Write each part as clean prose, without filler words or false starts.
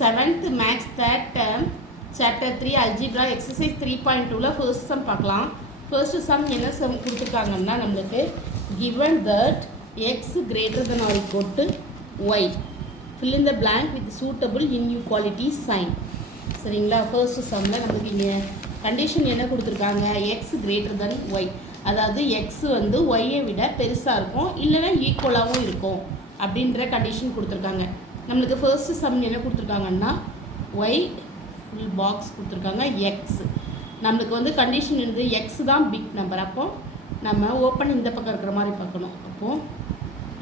7th Max Third Term Chapter 3 Algebra Exercise 3.2 first sum பார்க்கலாம். First sum என்ன sum கொடுத்துருக்காங்கன்னா நம்மளுக்கு given that x greater than or equal to y fill in the blank with suitable inequality sign. சரிங்களா? first sumல நமக்கு இங்கே condition என்ன கொடுத்துருக்காங்க, x greater than y, அதாவது x வந்து y-ஐ விட பெருசாக இருக்கும் இல்லைன்னா ஈக்குவலாகவும் இருக்கும் அப்படின்ற கண்டிஷன் கொடுத்துருக்காங்க. நம்மளுக்கு ஃபர்ஸ்ட் சம் என்ன கொடுத்துருக்காங்கன்னா y ஃபுல் பாக்ஸ் கொடுத்துருக்காங்க x. நம்மளுக்கு வந்து கண்டிஷன் இருந்து x தான் பிக் நம்பர். அப்போது நம்ம ஓப்பன் இந்த பக்கம் இருக்கிற மாதிரி பார்க்கணும். அப்போது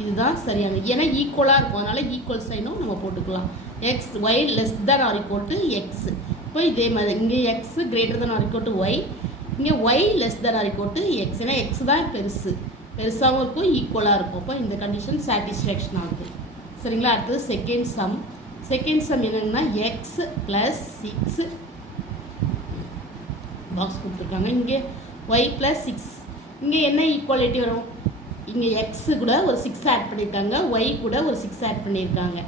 இதுதான் சரியானது, ஏன்னா ஈக்குவலாக இருக்கும், அதனால் ஈக்குவல் சைனும் நம்ம போட்டுக்கலாம். X Y less than or equal to X. இப்போ இதே மாதிரி இங்கே X greater than or equal to Y, இங்கே Y less than or equal to X. ஏன்னா எக்ஸ் தான் பெருசாகவும் இருக்கும் ஈக்குவலாக இருக்கும். அப்போ இந்த கண்டிஷன் சாட்டிஸ்ஃபேக்ஷன் ஆகுது. சரிங்களா? அடுத்தது செகண்ட் சம் என்னென்னா எக்ஸ் ப்ளஸ் 6 பாக்ஸ் கொடுத்துருக்காங்க. இங்கே ஒய் ப்ளஸ் 6, இங்கே என்ன ஈக்குவாலிட்டி வரும், இங்கே எக்ஸு கூட ஒரு 6 ஆட் பண்ணியிருக்காங்க, ஒய் கூட ஒரு 6 ஆட் பண்ணியிருக்காங்க.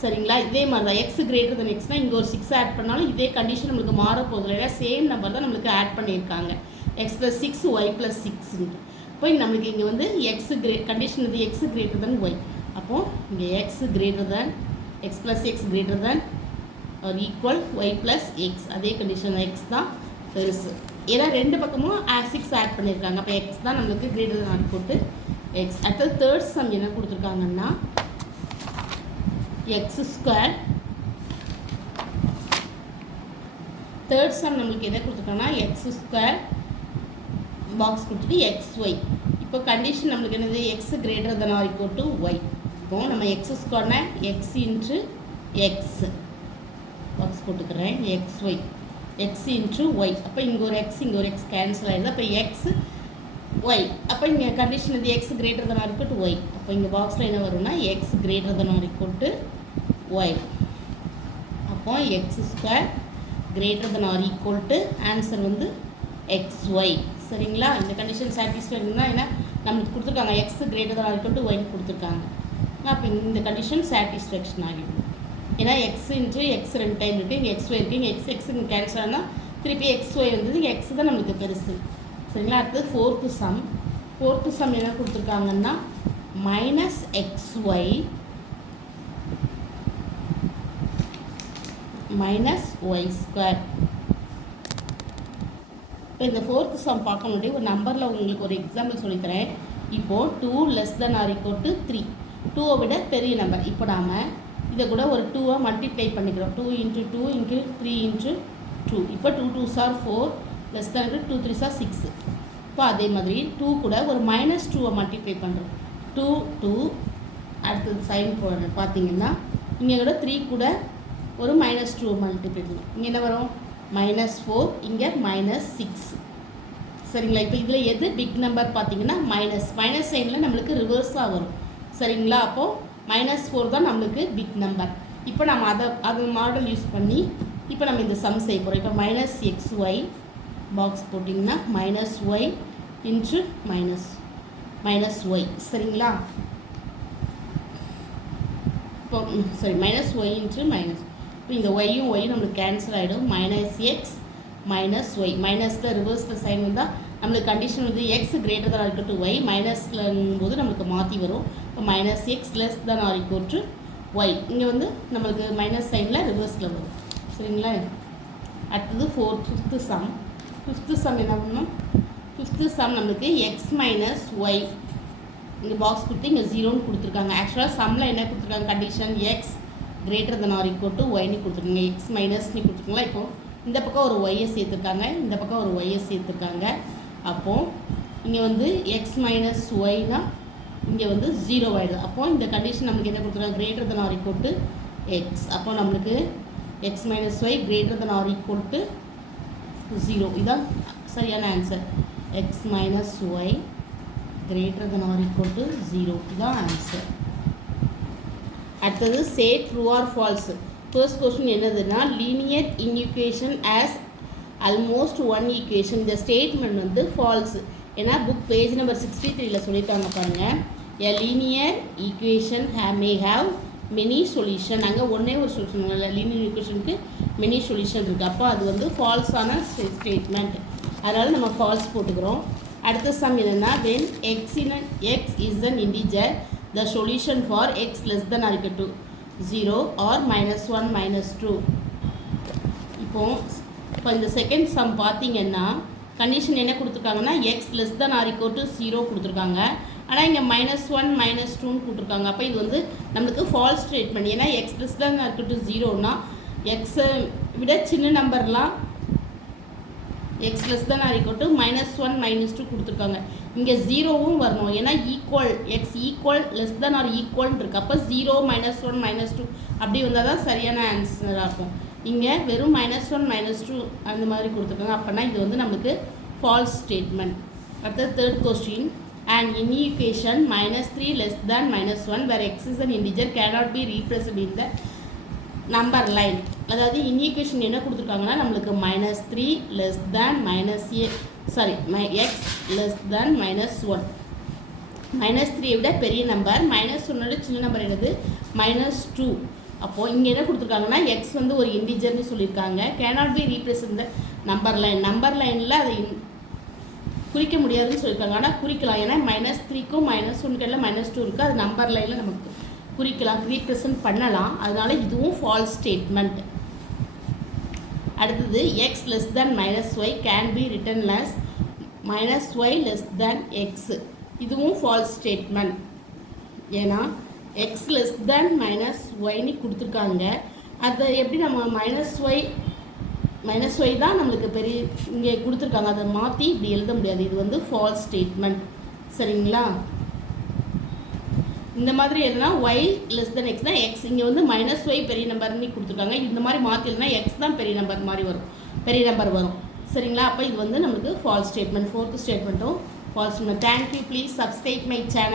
சரிங்களா? இதே மாதிரி தான் எக்ஸ் கிரேட்டர் தென் எக்ஸ்னால் இங்கே ஒரு 6 ஆட் பண்ணாலும் இதே கண்டிஷன் நம்மளுக்கு மாறப்போகுது இல்லையா, சேம் நம்பர் தான் நம்மளுக்கு ஆட் பண்ணியிருக்காங்க, எக்ஸ் ப்ளஸ் 6 ஒய் ப்ளஸ் 6. இப்போ நம்மளுக்கு இங்கே வந்து கண்டிஷன் இது எக்ஸ் கிரேட்டர் தென் ஒய். அப்போது இங்கே X greater than x plus x greater than or equal y plus x. அதே கண்டிஷன் எக்ஸ் தான் பெருசு, ஏன்னா ரெண்டு பக்கமும் 6 ஆட் பண்ணியிருக்காங்க. அப்போ எக்ஸ் தான் நம்மளுக்கு கிரேட்டர் தென் ஆட் போட்டு எக்ஸ். அடுத்தது தேர்ட் சம் என்ன கொடுத்துருக்காங்கன்னா எக்ஸ் ஸ்கொயர். தேர்ட் சம் நம்மளுக்கு என்ன கொடுத்துருக்காங்கன்னா எக்ஸ் ஸ்கொயர் பாக்ஸ் கொடுத்துட்டு எக்ஸ் ஒய். இப்போ கண்டிஷன் நம்மளுக்கு என்னது, X greater than or equal to Y. இப்போ நம்ம எக்ஸ் ஸ்கொயர்னா எக்ஸ் இன்ட்டு எக்ஸ் பாக்ஸ் போட்டுக்கிறேன், X Y X into Y. அப்போ இங்கே ஒரு எக்ஸ் இங்கே ஒரு எக்ஸ் கேன்சல் ஆகிடுது. அப்போ எக்ஸ் ஒய். அப்போ இங்கே கண்டிஷன் இது X greater than or equal to Y. அப்போ இங்கே பாக்ஸில் என்ன வரும்னா X greater than or equal to Y. அப்போ X square greater than or equal to answer வந்து எக்ஸ் ஒய். சரிங்களா? இந்த கண்டிஷன் சாட்டிஸ்ஃபை இருந்தால் ஏன்னா நம்மளுக்கு கொடுத்துருக்காங்க X greater than or equal to ஒய்னு கொடுத்துருக்காங்க. அப்போ இந்த கண்டிஷன் சாட்டிஸ்ஃபேக்ஷன் ஆகிடும், ஏன்னா எக்ஸ் இன்ட்டு எக்ஸ் ரெண்டு டைம் இருக்குது, இங்கே எக்ஸ் ஒய் இருக்குது, இங்கே எக்ஸ் இங்கே கேன்சல் ஆனால் திருப்பி எக்ஸ் ஒய் வந்தது, இங்கே எக்ஸ் தான் நம்மளுக்கு பெருசு. சரிங்களா? அடுத்தது ஃபோர்த்து சம் என்ன கொடுத்துருக்காங்கன்னா minus x y minus y square. இப்போ இந்த ஃபோர்த்து சம் பார்க்க முடியும். ஒரு நம்பரில் உங்களுக்கு ஒரு எக்ஸாம்பிள் சொல்லித்தரேன். இப்போது 2 less than or equal to 3, 2-ஐ விட பெரிய நம்பர். இப்போ நாம் இதை கூட ஒரு 2-ஐ மல்டிப்ளை பண்ணிக்கிறோம், 2 இன்ட்டு 2 இன்ட்டு 3 இன்ட்டு 2. இப்போ 2 2s are 4 less than 2 3s are 6. இப்போ அதே மாதிரி 2 கூட ஒரு மைனஸ் 2-ஐ மல்டிப்ளை பண்ணுறோம், 2 2. அடுத்தது சைன் போடுறது பார்த்தீங்கன்னா இங்கே கூட 3 கூட ஒரு மைனஸ் 2-ஐ மல்டிப்ளை பண்ணுறோம், இங்கே என்ன வரும் -4, இங்கே -6. சரிங்களா? இப்போ இதில் எது பிக் நம்பர் பார்த்தீங்கன்னா மைனஸ் சைனில் நம்மளுக்கு ரிவர்ஸாக வரும். சரிங்களா? அப்போது -4 தான் நம்மளுக்கு பிக் நம்பர். இப்போ நம்ம அதை மாடல் யூஸ் பண்ணி இப்போ நம்ம இந்த சம் செய்ய போகிறோம். இப்போ மைனஸ் எக்ஸ் ஒய் பாக்ஸ் போட்டிங்கன்னா minus y into minus y. சரிங்களா? இப்போ மைனஸ் ஒய் இன்ட்டு மைனஸ். இப்போ இந்த ஒய்யும் ஒய்யும் நம்மளுக்கு கேன்சல் ஆகிடும், மைனஸ் எக்ஸ் மைனஸ் ஒய். மைனஸில் ரிவர்ஸில் சைன் வந்தால் நம்மளுக்கு கண்டிஷன் வந்து X greater than R equal to Y, மைனஸ்லும் போது நம்மளுக்கு மாற்றி வரும். இப்போ மைனஸ் எக்ஸ் லெஸ் தான் ஆர் ஈக்குவல் டு ஒய். இங்கே வந்து நம்மளுக்கு மைனஸ் சைனில் ரிவர்ஸில் வரும். சரிங்களா? அடுத்தது ஃபிஃப்த்து சம் என்ன பண்ணணும், ஃபிஃப்த்து சம் நம்மளுக்கு எக்ஸ் மைனஸ் ஒய். இங்கே பாக்ஸ் கொடுத்து இங்கே 0ன்னு கொடுத்துருக்காங்க. ஆக்சுவலாக சம்மில் என்ன கொடுத்துருக்காங்க, condition X greater than or equal to ஒய்னு கொடுத்துருக்காங்க, எக்ஸ் மைனஸ்னு கொடுத்துருக்காங்களா. இப்போது இந்த பக்கம் ஒரு ஒய்யை சேர்த்துருக்காங்க, இந்த பக்கம் ஒரு ஒய்யை சேர்த்துருக்காங்க. அப்போது இங்கே வந்து எக்ஸ் மைனஸ் ஒய்னா இங்கே வந்து 0 ஆகிடுது. அப்போது இந்த கண்டிஷன் நம்மளுக்கு என்ன கொடுத்துருக்காங்க, greater than or equal to X. அப்போ நம்மளுக்கு X minus Y greater than or equal to 0. இதுதான் சரியான answer, X minus Y greater than or equal to 0. இதுதான் ஆன்சர். அடுத்தது say true or false. First question என்னதுன்னா linear inequation has almost one equation. இந்த statement வந்து false, ஏன்னா book page number 63ல் சொல்லியிருக்காங்க பாருங்கள். A linear equation may have many solution. அங்கே ஒன்றே ஒரு சொல்யூஷன் இல்லை, லீனியர் ஈக்குவேஷனுக்கு மெனி சொல்யூஷன் இருக்குது. அப்போ அது வந்து ஃபால்ஸான ஸ்டேட்மெண்ட். அதனால் நம்ம ஃபால்ஸ் போட்டுக்கிறோம். அடுத்த சம் என்னென்னா when x is an integer the solution for x less than or equal to 0 or -1 -2. இப்போ இந்த செகண்ட் சம் பார்த்தீங்கன்னா கண்டிஷன் என்ன கொடுத்துருக்காங்கன்னா x less than or equal to 0 கொடுத்துருக்காங்க. ஆனால் இங்கே -1 -2ன்னு கொடுத்துருக்காங்க. அப்போ இது வந்து நம்மளுக்கு ஃபால்ஸ் ஸ்டேட்மெண்ட். ஏன்னா X less than or equal to 0னா எக்ஸை விட சின்ன நம்பர்லாம் X less than or equal to -1 -2 கொடுத்துருக்காங்க. இங்கே 0வும் வரணும். ஏன்னா equal X equal less than or ஈக்குவல்னு இருக்குது. அப்போ 0 -1 -2 அப்படி வந்தால் தான் சரியான ஆன்சராக இருக்கும். இங்கே வெறும் -1 -2 அந்த மாதிரி கொடுத்துருக்காங்க. அப்போனா இது வந்து நம்மளுக்கு ஃபால்ஸ் ஸ்டேட்மெண்ட். அடுத்த third question and in equation -3 less than -1 where x is an integer cannot be represented in the number line. அதாவது in equation என்ன கொடுத்துருக்காங்கன்னா நம்மளுக்கு -3 less than x less than -1. -3 விட பெரிய நம்பர், -1 சின்ன நம்பர் என்னது -2. அப்போது இங்கே என்ன கொடுத்துருக்காங்கன்னா எக்ஸ் வந்து ஒரு இன்டிஜர்னு சொல்லியிருக்காங்க. cannot be represented in the number line. Number லைனில் அதை குறிக்க முடியாதுன்னு சொல்லியிருக்காங்க. ஆனால் குறிக்கலாம். ஏன்னா -3க்கும் -1க்கு எல்லாம் -2 இருக்குது. அது நம்பர் லைனில் நமக்கு குறிக்கலாம், ரீப்ரசன்ட் பண்ணலாம். அதனால் இதுவும் ஃபால்ஸ் ஸ்டேட்மெண்ட். அடுத்தது X less than -y can be written as -y less than x. இதுவும் ஃபால்ஸ் ஸ்டேட்மெண்ட். ஏன்னா எக்ஸ் லெஸ் தேன் -yன்னு கொடுத்துருக்காங்க. அதை எப்படி நம்ம -y தான் நம்மளுக்கு பெரிய இங்கே கொடுத்துருக்காங்க, அதை மாற்றி இப்படி எழுத முடியாது. இது வந்து ஃபால்ஸ் ஸ்டேட்மெண்ட். சரிங்களா? இந்த மாதிரி எதுனா y லெஸ் தென் எக்ஸ்னா எக்ஸ் இங்கே வந்து -y பெரிய நம்பர்னு கொடுத்துருக்காங்க. இந்த மாதிரி மாற்றி எழுதுனா எக்ஸ் தான் பெரிய நம்பர் மாதிரி வரும், பெரிய நம்பர் வரும். சரிங்களா? அப்போ இது வந்து நம்மளுக்கு ஃபால்ஸ் ஸ்டேட்மெண்ட். ஃபோர்த்து ஸ்டேட்மெண்ட்டும் false statement. Thank you. Please subscribe my channel.